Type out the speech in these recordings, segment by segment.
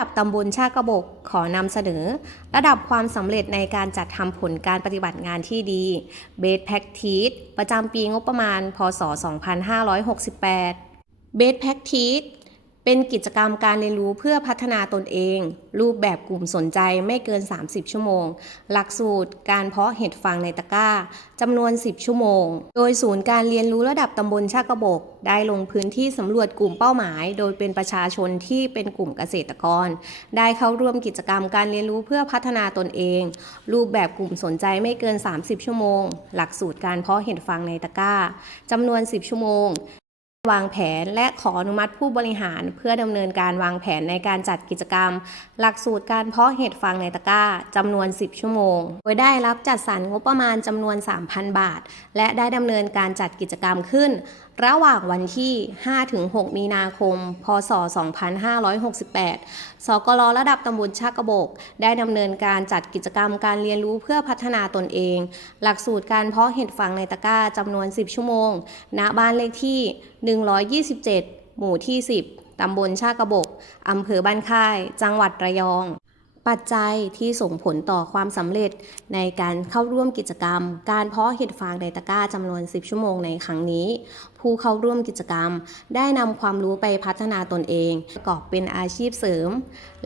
ระดับตำบลชากระบกขอนำเสนอ ระดับความสำเร็จในการจัดทำผลการปฏิบัติงานที่ดี Best Practice ประจำปีงบประมาณ พศ 2568 Best Practice เป็นกิจกรรมการเรียนรู้เพื่อพัฒนาตนเอง รูปแบบกลุ่มสนใจไม่เกิน 30 ชั่วโมง หลักสูตรการเพาะเห็ดฟางในตะกร้าจำนวน 10 ชั่วโมง โดยศูนย์การเรียนรู้ระดับตำบลชากระบก ได้ลงพื้นที่สำรวจกลุ่มเป้าหมาย โดยเป็นประชาชนที่เป็นกลุ่มเกษตรกร ได้เข้าร่วมกิจกรรมการเรียนรู้เพื่อพัฒนาตนเอง รูปแบบกลุ่มสนใจไม่เกิน 30 ชั่วโมง หลักสูตรการเพาะเห็ดฟางในตะกร้าจำนวน 10 ชั่วโมง วางแผนและขออนุมัติผู้บริหารเพื่อดำเนินการวางแผนในการจัดกิจกรรม หลักสูตรการเพาะเห็ดฟางในตะกร้าจำนวน 10 ชั่วโมง โดยได้รับจัดสรรงบประมาณจำนวน 3,000 บาท และได้ดำเนินการจัดกิจกรรมขึ้น ระหว่างวันที่ 5-6 มีนาคม พศ 2568 สกลระดับตำบลชากระบก ได้ดำเนินการจัดกิจกรรมการเรียนรู้เพื่อพัฒนาตนเอง หลักสูตรการเพาะเห็ดฟางในตะกร้าจำนวน 10 ชั่วโมง ณ บ้านเลขที่ 127 หมู่ที่ 10ตำบลชากระบก อำเภอบ้านค่าย จังหวัดระยอง ปัจจัยที่ส่งผลต่อความสำเร็จในการเข้าร่วมกิจกรรม การเพาะเห็ดฟางในตะกร้าจำนวน 10 ชั่วโมงในครั้งนี้ ผู้เข้าร่วมกิจกรรม ได้นำความรู้ไปพัฒนาตนเอง ประกอบเป็นอาชีพเสริม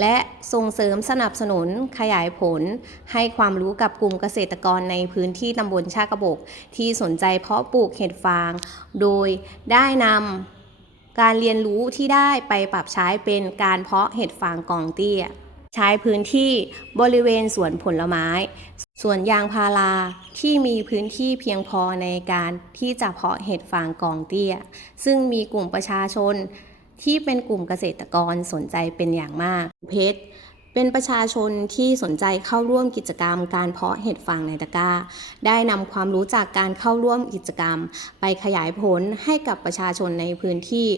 และส่งเสริมสนับสนุนขยายผล ให้ความรู้กับกลุ่มเกษตรกรในพื้นที่ตำบลชากระบก ที่สนใจเพาะปลูกเห็ดฟาง โดยได้นำการเรียนรู้ที่ได้ไปปรับใช้เป็นการเพาะเห็ดฟางกองเตี้ย ใช้พื้นที่บริเวณสวนผลไม้ สวนยางพาราที่มีพื้นที่เพียงพอในการที่จะเพาะเห็ดฟางกองเตี้ย ซึ่งมีกลุ่มประชาชนที่เป็นกลุ่มเกษตรกรสนใจเป็นอย่างมาก เพชรเป็นประชาชนที่สนใจเข้าร่วมกิจกรรมการเพาะเห็ดฟางในตะกร้า ได้นำความรู้จากการเข้าร่วมกิจกรรม ไปขยายผลให้กับประชาชนในพื้นที่